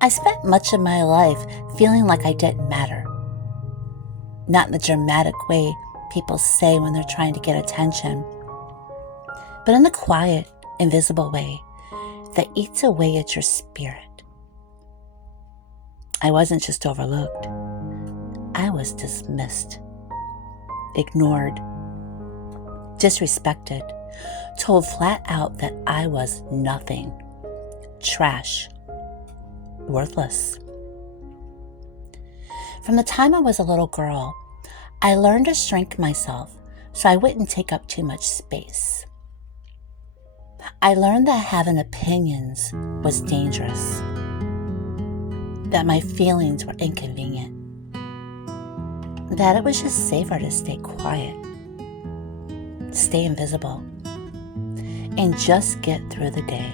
I spent much of my life feeling like I didn't matter. Not in the dramatic way people say when they're trying to get attention, but in the quiet, invisible way that eats away at your spirit. I wasn't just overlooked. I was dismissed, ignored, disrespected, told flat out that I was nothing, trash, worthless. From the time I was a little girl, I learned to shrink myself so I wouldn't take up too much space. I learned that having opinions was dangerous, that my feelings were inconvenient, that it was just safer to stay quiet, stay invisible, and just get through the day.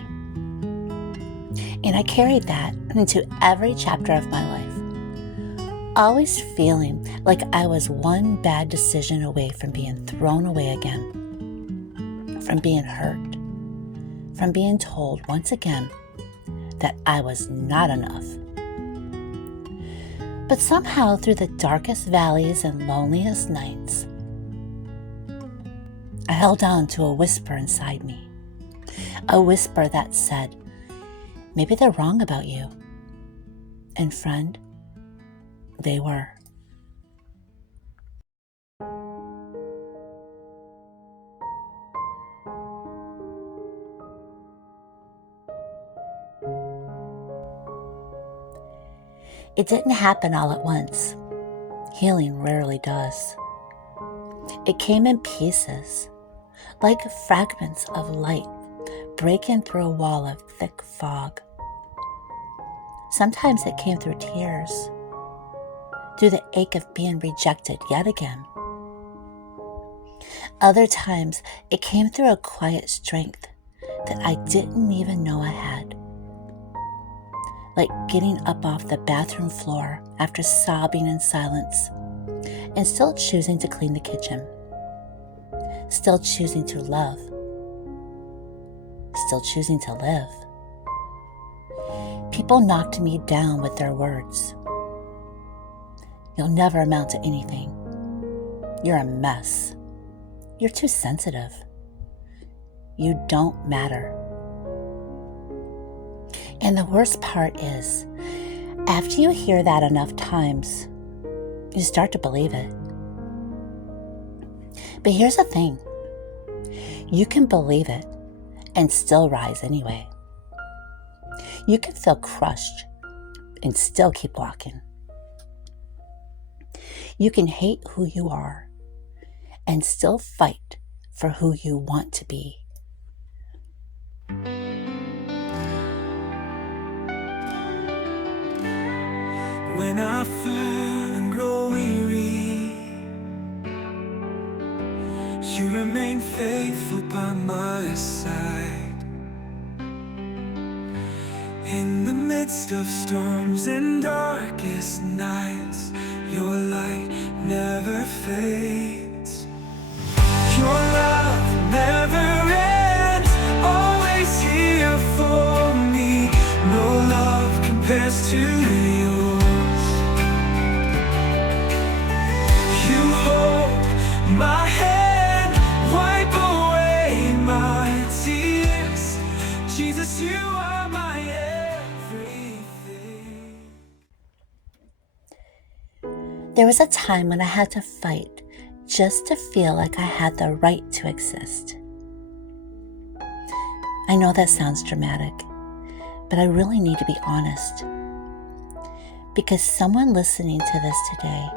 And I carried that into every chapter of my life, always feeling like I was one bad decision away from being thrown away again, from being hurt, from being told once again that I was not enough. But somehow, through the darkest valleys and loneliest nights, I held on to a whisper inside me, a whisper that said, maybe they're wrong about you. And friend, they were. It didn't happen all at once. Healing rarely does. It came in pieces, like fragments of light breaking through a wall of thick fog. Sometimes it came through tears, through the ache of being rejected yet again. Other times it came through a quiet strength that I didn't even know I had. Like getting up off the bathroom floor after sobbing in silence and still choosing to clean the kitchen, still choosing to love, still choosing to live. People knocked me down with their words. You'll never amount to anything. You're a mess. You're too sensitive. You don't matter. And the worst part is, after you hear that enough times, you start to believe it. But here's the thing. You can believe it and still rise anyway. You can feel crushed and still keep walking. You can hate who you are and still fight for who you want to be. When I fall and grow weary, you remain faithful by my side. In the midst of storms and darkest nights, your light never fades. Your love never ends, always here for me. No love compares to yours. My hand, wipe away my tears. Jesus, you are my everything. There was a time when I had to fight just to feel like I had the right to exist. I know that sounds dramatic, but I really need to be honest. Because someone listening to this today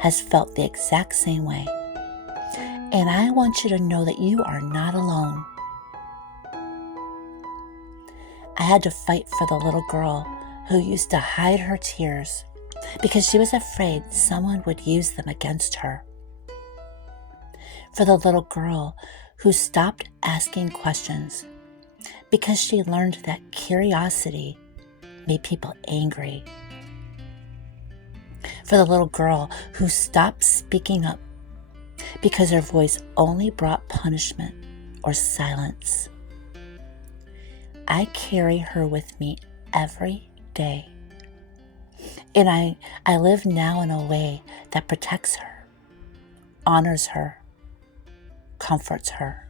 has felt the exact same way. And I want you to know that you are not alone. I had to fight for the little girl who used to hide her tears because she was afraid someone would use them against her. For the little girl who stopped asking questions because she learned that curiosity made people angry. For the little girl who stopped speaking up because her voice only brought punishment or silence. I carry her with me every day. And I live now in a way that protects her, honors her, comforts her.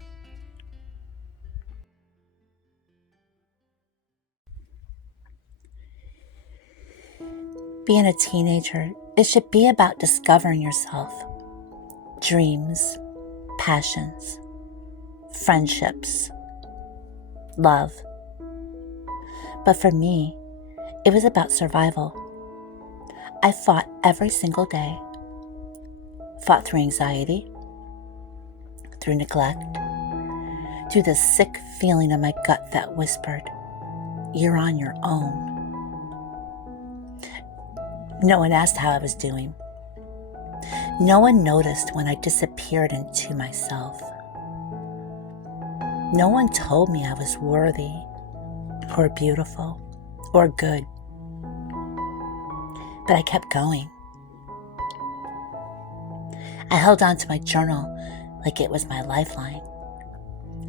Being a teenager, it should be about discovering yourself, dreams, passions, friendships, love. But for me, it was about survival. I fought every single day. Fought through anxiety, through neglect, through the sick feeling in my gut that whispered, "You're on your own." No one asked how I was doing. No one noticed when I disappeared into myself. No one told me I was worthy, or beautiful, or good. But I kept going. I held on to my journal like it was my lifeline.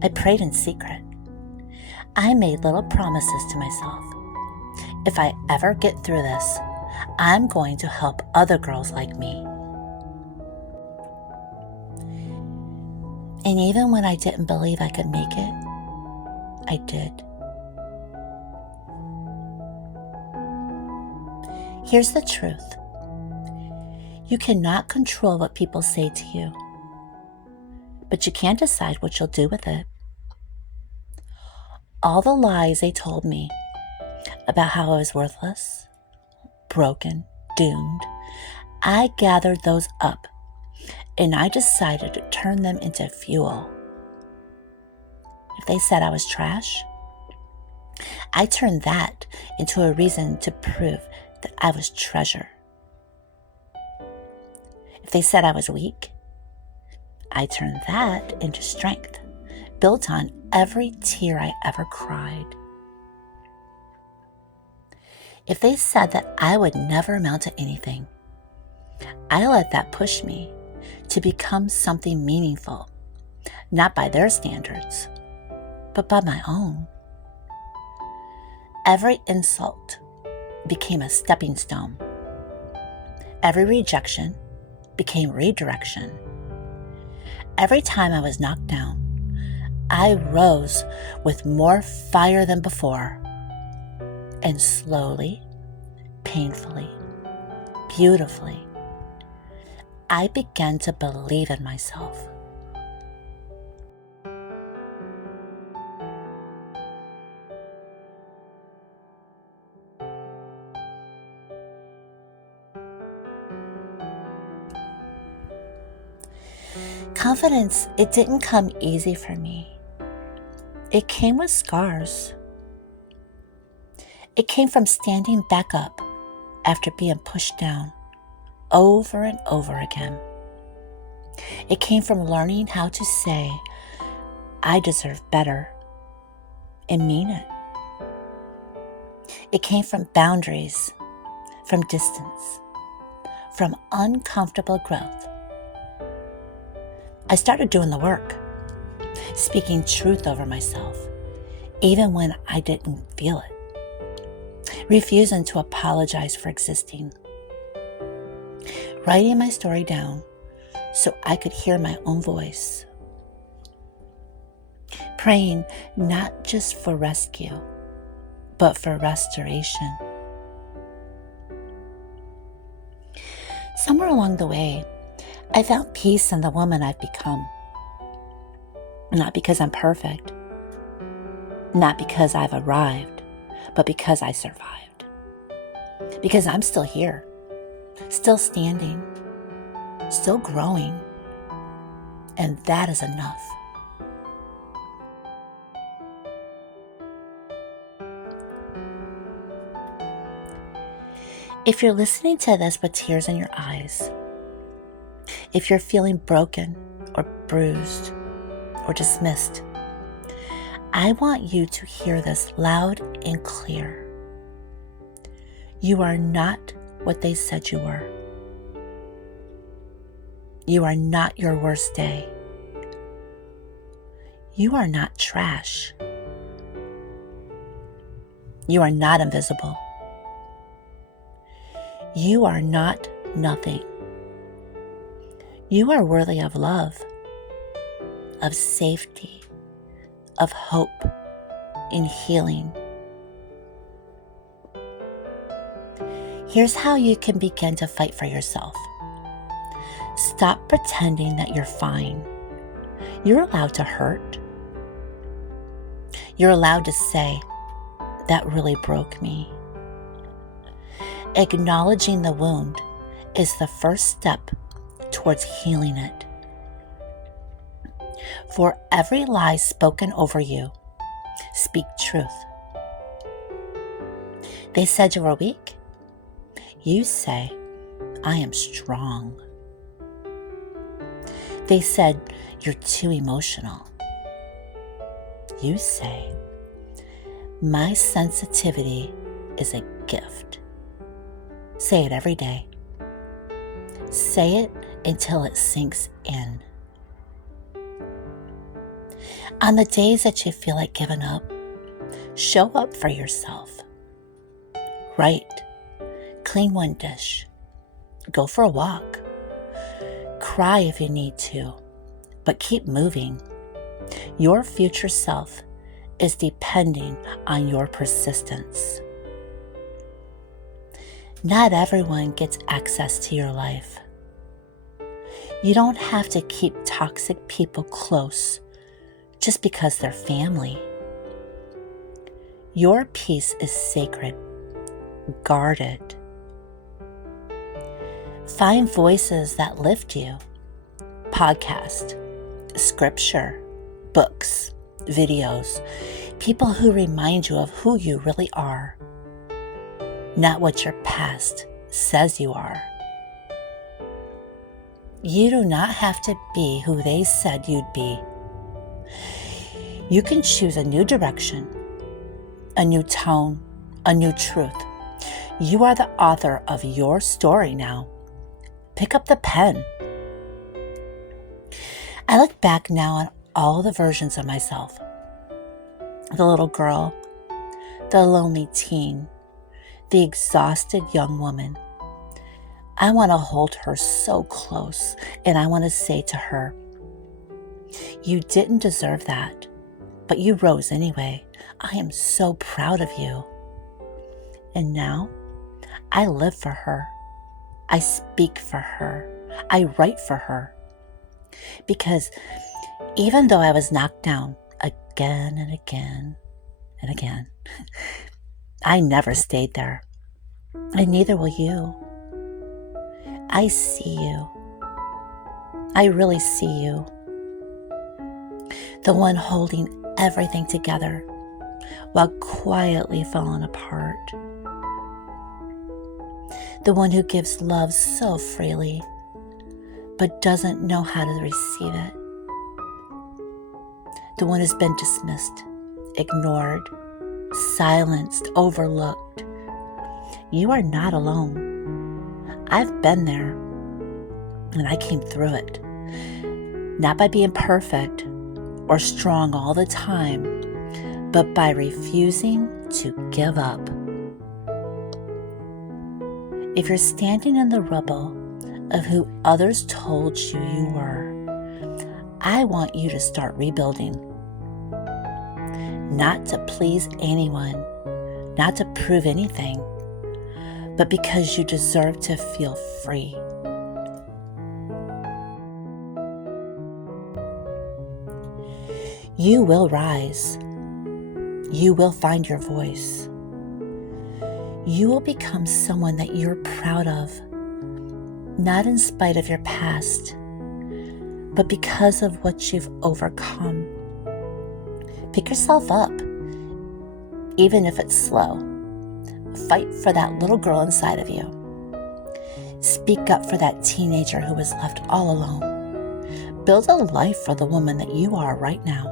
I prayed in secret. I made little promises to myself. If I ever get through this, I'm going to help other girls like me. And even when I didn't believe I could make it, I did. Here's the truth. You cannot control what people say to you, but you can decide what you'll do with it. All the lies they told me about how I was worthless, broken, doomed, I gathered those up and I decided to turn them into fuel. If they said I was trash, I turned that into a reason to prove that I was treasure. If they said I was weak, I turned that into strength, built on every tear I ever cried. If they said that I would never amount to anything, I let that push me to become something meaningful, not by their standards, but by my own. Every insult became a stepping stone. Every rejection became redirection. Every time I was knocked down, I rose with more fire than before. And slowly, painfully, beautifully, I began to believe in myself. Confidence, it didn't come easy for me. It came with scars. It came from standing back up after being pushed down over and over again. It came from learning how to say, "I deserve better," and mean it. It came from boundaries, from distance, from uncomfortable growth. I started doing the work, speaking truth over myself, even when I didn't feel it, refusing to apologize for existing, writing my story down so I could hear my own voice, praying not just for rescue, but for restoration. Somewhere along the way, I found peace in the woman I've become. Not because I'm perfect, not because I've arrived, but because I survived. Because I'm still here, still standing, still growing, and that is enough. If you're listening to this with tears in your eyes, if you're feeling broken or bruised or dismissed, I want you to hear this loud and clear. You are not what they said you were. You are not your worst day. You are not trash. You are not invisible. You are not nothing. You are worthy of love, of safety, of hope, and healing. Here's how you can begin to fight for yourself. Stop pretending that you're fine. You're allowed to hurt. You're allowed to say, "That really broke me." Acknowledging the wound is the first step towards healing it. For every lie spoken over you, speak truth. They said you were weak. You say, "I am strong." They said you're too emotional. You say, "My sensitivity is a gift." Say it every day. Say it until it sinks in. On the days that you feel like giving up, show up for yourself. Write. Clean one dish. Go for a walk. Cry if you need to, but keep moving. Your future self is depending on your persistence. Not everyone gets access to your life. You don't have to keep toxic people close just because they're family. Your peace is sacred, guarded. Find voices that lift you. Podcast, scripture, books, videos, people who remind you of who you really are, not what your past says you are. You do not have to be who they said you'd be. You can choose a new direction, a new tone, a new truth. You are the author of your story now. Pick up the pen. I look back now on all the versions of myself. The little girl, the lonely teen, the exhausted young woman. I want to hold her so close, and I want to say to her, "You didn't deserve that, but you rose anyway. I am so proud of you." And now, I live for her. I speak for her. I write for her. Because even though I was knocked down again and again and again, I never stayed there. And neither will you. I see you. I really see you. The one holding everything together while quietly falling apart. The one who gives love so freely, but doesn't know how to receive it. The one who's been dismissed, ignored, silenced, overlooked. You are not alone. I've been there, and I came through it. Not by being perfect or strong all the time, but by refusing to give up. If you're standing in the rubble of who others told you you were, I want you to start rebuilding. Not to please anyone, not to prove anything, but because you deserve to feel free. You will rise. You will find your voice. You will become someone that you're proud of, not in spite of your past, but because of what you've overcome. Pick yourself up, even if it's slow. Fight for that little girl inside of you. Speak up for that teenager who was left all alone. Build a life for the woman that you are right now.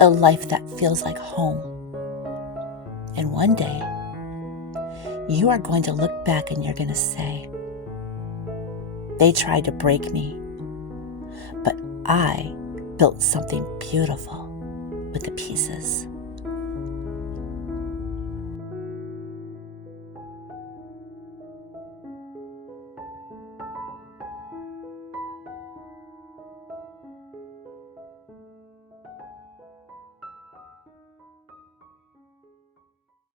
A life that feels like home. And one day, you are going to look back and you're going to say, "They tried to break me, but I built something beautiful with the pieces."